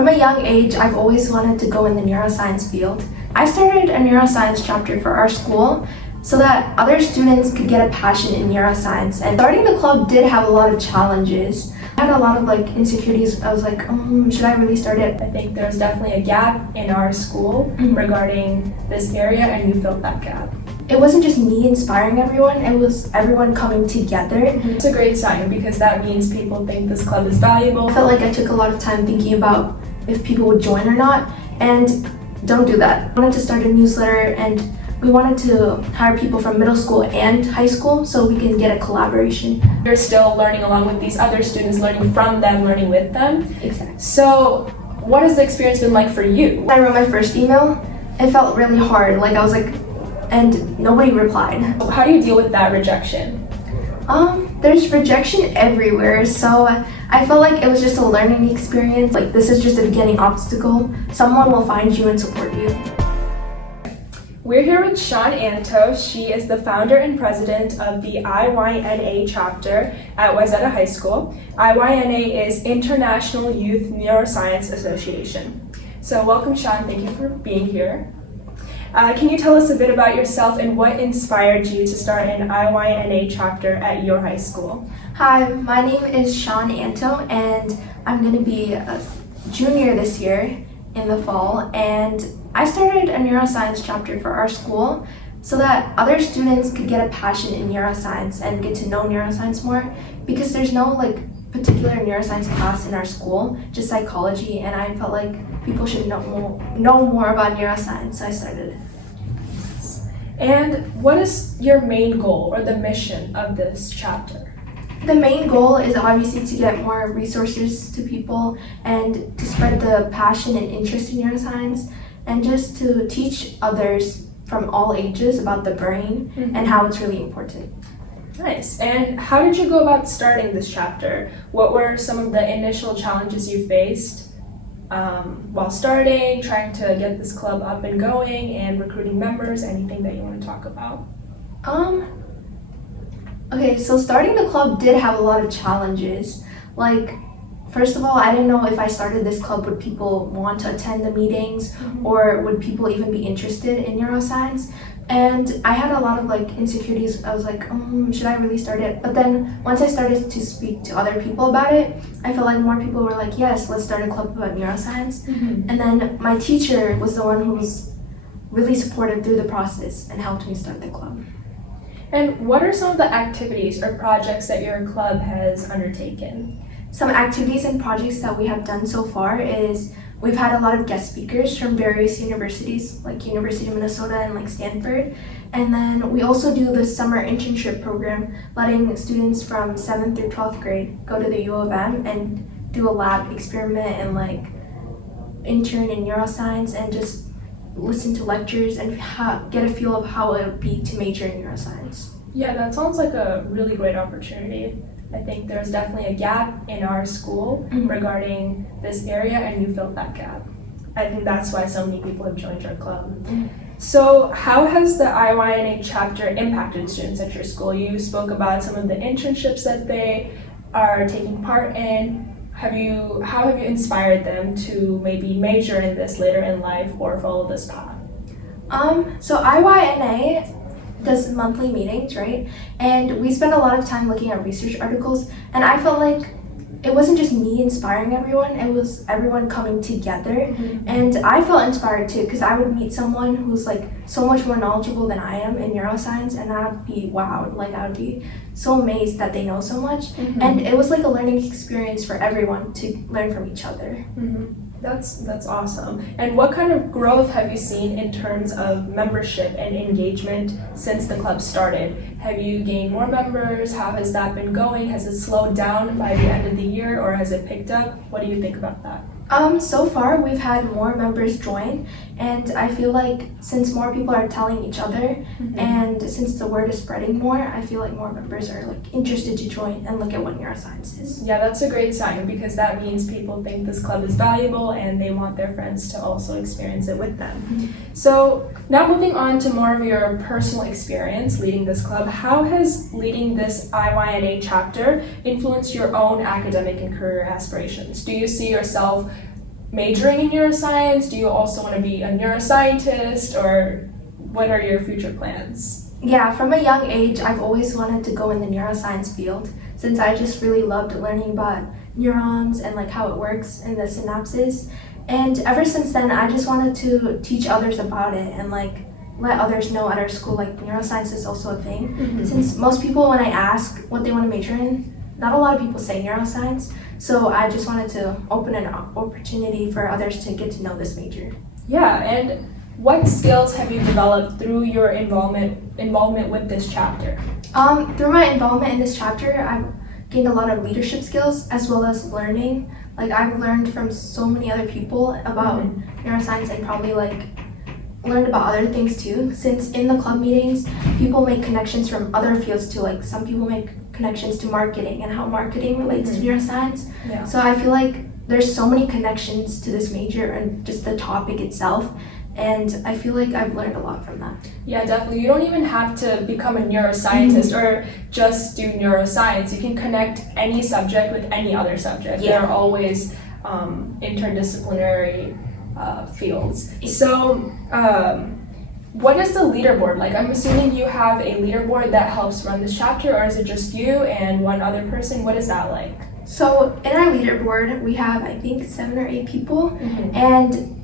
From a young age, I've always wanted to go in the neuroscience field. I started a neuroscience chapter for our school so that other students could get a passion in neuroscience. And starting the club did have a lot of challenges. I had a lot of insecurities. I was like, should I really start it? I think there's definitely a gap in our school regarding this area, and you filled that gap. It wasn't just me inspiring everyone, it was everyone coming together. It's a great sign because that means people think this club is valuable. I felt like I took a lot of time thinking about if people would join or not, and don't do that. I wanted to start a newsletter, and we wanted to hire people from middle school and high school so we can get a collaboration. You're still learning along with these other students, learning from them, learning with them. Exactly. So what has the experience been like for you? When I wrote my first email, it felt really hard. And nobody replied. How do you deal with that rejection? There's rejection everywhere, so I felt like it was just a learning experience. This is just a beginning obstacle. Someone will find you and support you. We're here with Shawn Anto. She is the founder and president of the IYNA chapter at Wayzata High School. IYNA is International Youth Neuroscience Association. So welcome, Shawn. Thank you for being here. Can you tell us a bit about yourself and what inspired you to start an IYNA chapter at your high school? Hi, my name is Shawn Anto, and I'm going to be a junior this year in the fall. And I started a neuroscience chapter for our school so that other students could get a passion in neuroscience and get to know neuroscience more, because there's no particular neuroscience class in our school, just psychology, and I felt like people should know more about neuroscience, so I started it. And what is your main goal or the mission of this chapter? The main goal is obviously to get more resources to people and to spread the passion and interest in neuroscience, and just to teach others from all ages about the brain and how it's really important. Nice. And how did you go about starting this chapter? What were some of the initial challenges you faced while starting, trying to get this club up and going, and recruiting members? Anything that you want to talk about? Okay, so starting the club did have a lot of challenges. First of all, I didn't know if I started this club, would people want to attend the meetings, or would people even be interested in neuroscience? And I had a lot of insecurities. I was like, should I really start it? But then once I started to speak to other people about it, I felt like more people were like, yes, let's start a club about neuroscience. And then my teacher was the one who was really supportive through the process and helped me start the club. And what are some of the activities or projects that your club has undertaken? Some activities and projects that we have done so far is we've had a lot of guest speakers from various universities, like University of Minnesota and Stanford. And then we also do the summer internship program, letting students from 7th through 12th grade go to the U of M and do a lab experiment and intern in neuroscience and just listen to lectures and get a feel of how it would be to major in neuroscience. Yeah, that sounds like a really great opportunity. I think there's definitely a gap in our school regarding this area, and you filled that gap. I think that's why so many people have joined your club. So how has the IYNA chapter impacted students at your school? You spoke about some of the internships that they are taking part in. How have you inspired them to maybe major in this later in life or follow this path? So IYNA does monthly meetings, right? And we spend a lot of time looking at research articles, and I felt like it wasn't just me inspiring everyone, it was everyone coming together. And I felt inspired too, because I would meet someone who's so much more knowledgeable than I am in neuroscience, and I would be wowed. I would be so amazed that they know so much. And it was a learning experience for everyone to learn from each other. That's awesome. And what kind of growth have you seen in terms of membership and engagement since the club started? Have you gained more members? How has that been going? Has it slowed down by the end of the year, or has it picked up? What do you think about that? So far we've had more members join, and I feel like since more people are telling each other and since the word is spreading more, I feel like more members are interested to join and look at what neuroscience is. Yeah, that's a great sign, because that means people think this club is valuable and they want their friends to also experience it with them. So now moving on to more of your personal experience leading this club, how has leading this IYNA chapter influenced your own academic and career aspirations? Do you see yourself majoring in neuroscience? Do you also want to be a neuroscientist, or what are your future plans? Yeah, from a young age, I've always wanted to go in the neuroscience field since I just really loved learning about neurons and like how it works in the synapses. And ever since then, I just wanted to teach others about it and like let others know at our school like neuroscience is also a thing. Since most people, when I ask what they want to major in, not a lot of people say neuroscience. So I just wanted to open an opportunity for others to get to know this major. Yeah, and what skills have you developed through your involvement with this chapter? Through my involvement in this chapter, I've gained a lot of leadership skills as well as learning. Like I've learned from so many other people about neuroscience and probably like learned about other things too. Since in the club meetings, people make connections from other fields too. Like some people make connections to marketing and how marketing relates to neuroscience. Yeah. So I feel like there's so many connections to this major and just the topic itself. And I feel like I've learned a lot from that. Yeah, definitely. You don't even have to become a neuroscientist or just do neuroscience. You can connect any subject with any other subject. Yeah. There are always interdisciplinary fields. So, what is the leaderboard like? I'm assuming you have a leaderboard that helps run this chapter, or is it just you and one other person? What is that like? So in our leaderboard, we have I think 7 or 8 people, and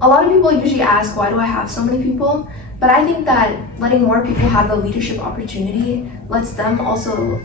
a lot of people usually ask, why do I have so many people? But I think that letting more people have the leadership opportunity lets them also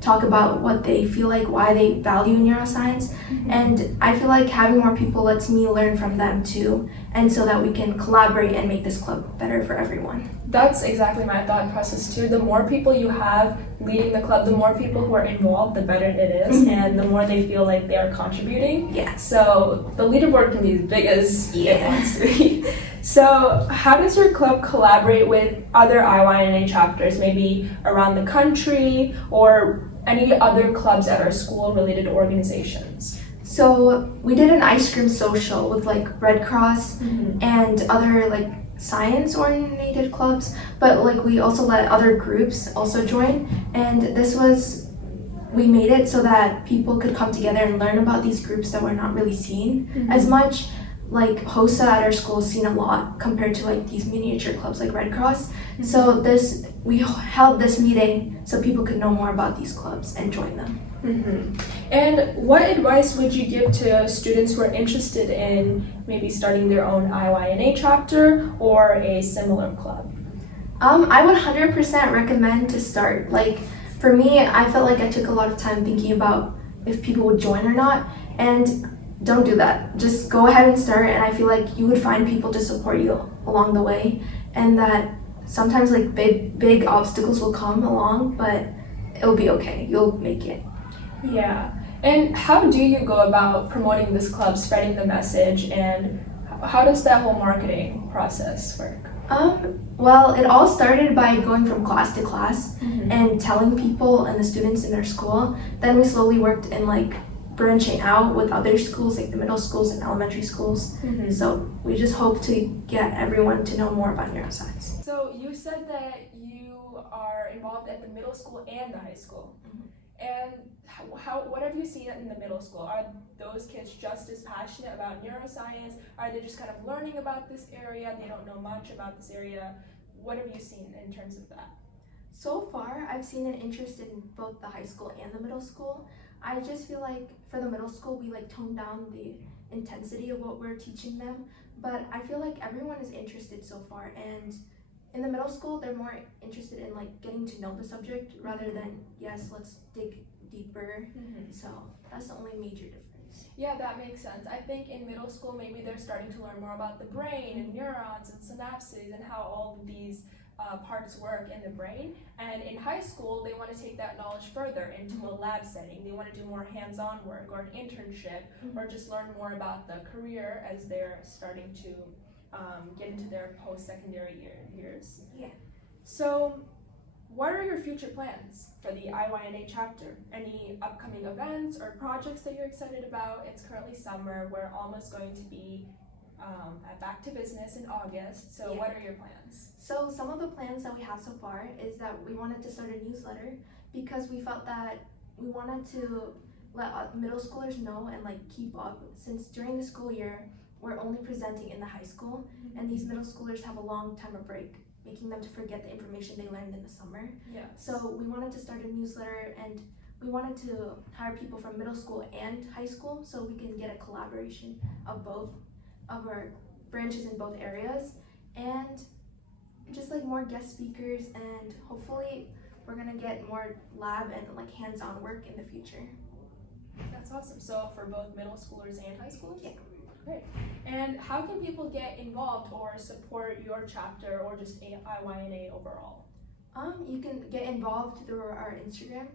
talk about what they feel like, why they value neuroscience. And I feel like having more people lets me learn from them too, and so that we can collaborate and make this club better for everyone. That's exactly my thought process too. The more people you have leading the club, the more people who are involved, the better it is, and the more they feel like they are contributing. Yeah. So the leaderboard can be as big as it wants to be. So how does your club collaborate with other IYNA chapters, maybe around the country, or any other clubs at our school related to organizations? So we did an ice cream social with like Red Cross and other like science oriented clubs, but like we also let other groups also join, and we made it so that people could come together and learn about these groups that were not really seen as much. Like HOSA at our school is seen a lot compared to like these miniature clubs like Red Cross. So we held this meeting so people could know more about these clubs and join them. And what advice would you give to students who are interested in maybe starting their own IYNA chapter or a similar club? I would 100% recommend to start. Like for me, I felt like I took a lot of time thinking about if people would join or not, and don't do that. Just go ahead and start, and I feel like you would find people to support you along the way, and that sometimes like big obstacles will come along, but it'll be okay. You'll make it. Yeah. And how do you go about promoting this club, spreading the message, and how does that whole marketing process work? Well, it all started by going from class to class and telling people and the students in their school. Then we slowly worked in like branching out with other schools, like the middle schools and elementary schools. So we just hope to get everyone to know more about neuroscience. So you said that you are involved at the middle school and the high school. And what have you seen in the middle school? Are those kids just as passionate about neuroscience? Are they just kind of learning about this area? They don't know much about this area. What have you seen in terms of that? So far, I've seen an interest in both the high school and the middle school. I just feel like for the middle school, we like toned down the intensity of what we're teaching them. But I feel like everyone is interested so far, and in the middle school, they're more interested in like getting to know the subject rather than, yes, let's dig deeper. So that's the only major difference. Yeah, that makes sense. I think in middle school, maybe they're starting to learn more about the brain and neurons and synapses and how all of these parts work in the brain. And in high school, they want to take that knowledge further into a lab setting. They want to do more hands-on work or an internship or just learn more about the career as they're starting to get into their post-secondary years. Yeah. So what are your future plans for the IYNA chapter? Any upcoming events or projects that you're excited about? It's currently summer. We're almost going to be back to business in August. So what are your plans? So some of the plans that we have so far is that we wanted to start a newsletter because we felt that we wanted to let middle schoolers know and like keep up, since during the school year we're only presenting in the high school, and these middle schoolers have a long time of break, making them to forget the information they learned in the summer. Yeah. So we wanted to start a newsletter, and we wanted to hire people from middle school and high school so we can get a collaboration of both of our branches in both areas, and just like more guest speakers, and hopefully we're gonna get more lab and like hands-on work in the future. That's awesome. So for both middle schoolers and high schoolers? Yeah. Great. And how can people get involved or support your chapter or just IYNA overall? You can get involved through our Instagram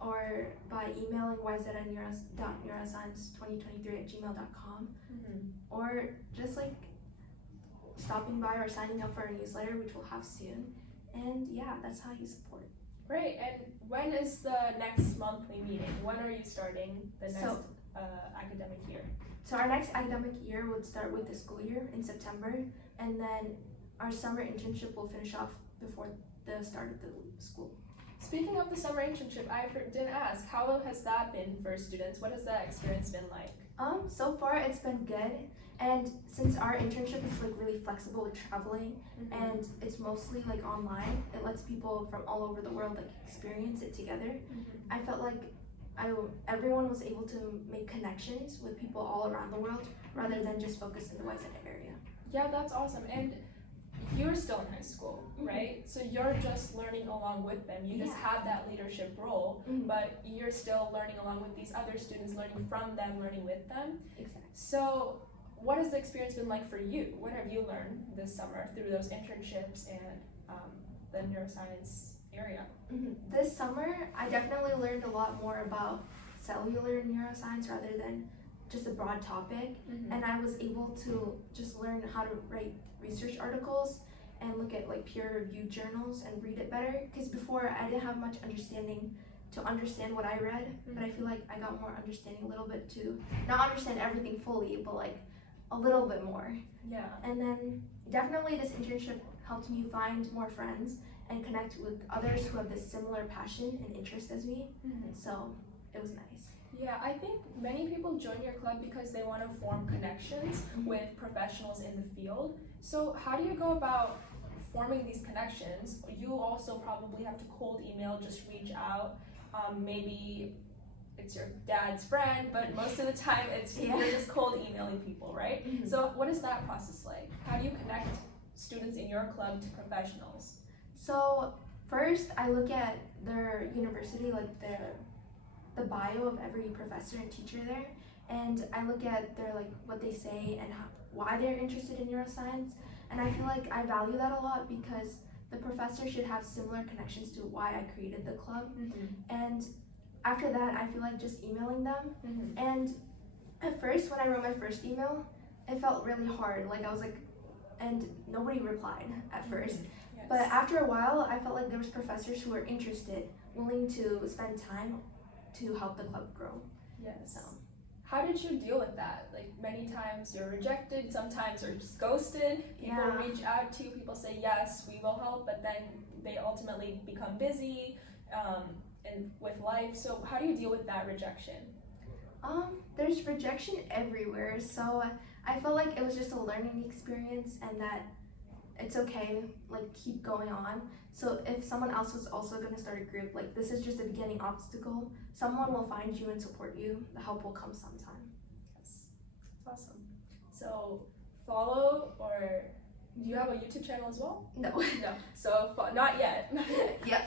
or by emailing wayzata.neuroscience2023@gmail.com, or just like stopping by or signing up for our newsletter, which we'll have soon. And yeah, that's how you support. Great. And when is the next monthly meeting? When are you starting the next academic year? So our next academic year would start with the school year in September, and then our summer internship will finish off before the start of the school. Speaking of the summer internship, I didn't ask, how has that been for students? What has that experience been like? So far it's been good, and since our internship is like really flexible with traveling, and it's mostly like online, it lets people from all over the world like experience it together. I felt like everyone was able to make connections with people all around the world rather than just focus in the Wayzata area. Yeah, that's awesome. And you're still in high school, right? So you're just learning along with them. You just have that leadership role, but you're still learning along with these other students, learning from them, learning with them. Exactly. So what has the experience been like for you? What have you learned this summer through those internships and the neuroscience area? This summer, I definitely learned a lot more about cellular neuroscience rather than just a broad topic, and I was able to just learn how to write research articles and look at like peer-reviewed journals and read it better, because before I didn't have much understanding to understand what I read, but I feel like I got more understanding a little bit to not understand everything fully, but like a little bit more. Yeah. And then definitely this internship helped me find more friends and connect with others who have this similar passion and interest as me, so it was nice. Yeah, I think many people join your club because they want to form connections with professionals in the field. So how do you go about forming these connections? You also probably have to cold email, just reach out. Maybe it's your dad's friend, but most of the time you're just cold emailing people, right? So what is that process like? How do you connect students in your club to professionals? So first I look at their university, like the bio of every professor and teacher there, and I look at their like what they say and why they're interested in neuroscience, and I feel like I value that a lot because the professor should have similar connections to why I created the club. And after that I feel like just emailing them, and at first when I wrote my first email it felt really hard, like I was like, and nobody replied at first. But after a while I felt like there was professors who were interested, willing to spend time to help the club grow. Yes. So how did you deal with that? Like many times you're rejected, sometimes you're just ghosted. People reach out to you, people say yes, we will help, but then they ultimately become busy and with life. So how do you deal with that rejection? There's rejection everywhere, so I felt like it was just a learning experience and that it's okay, like keep going on. So if someone else was also going to start a group, like this is just a beginning obstacle, someone will find you and support you. The help will come sometime. Yes, that's awesome. So follow, or do you have a YouTube channel as well? No. No. So not yet. Yeah.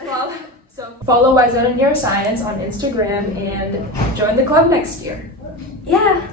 Follow Wayzata Neuroscience on Instagram and join the club next year. Yeah.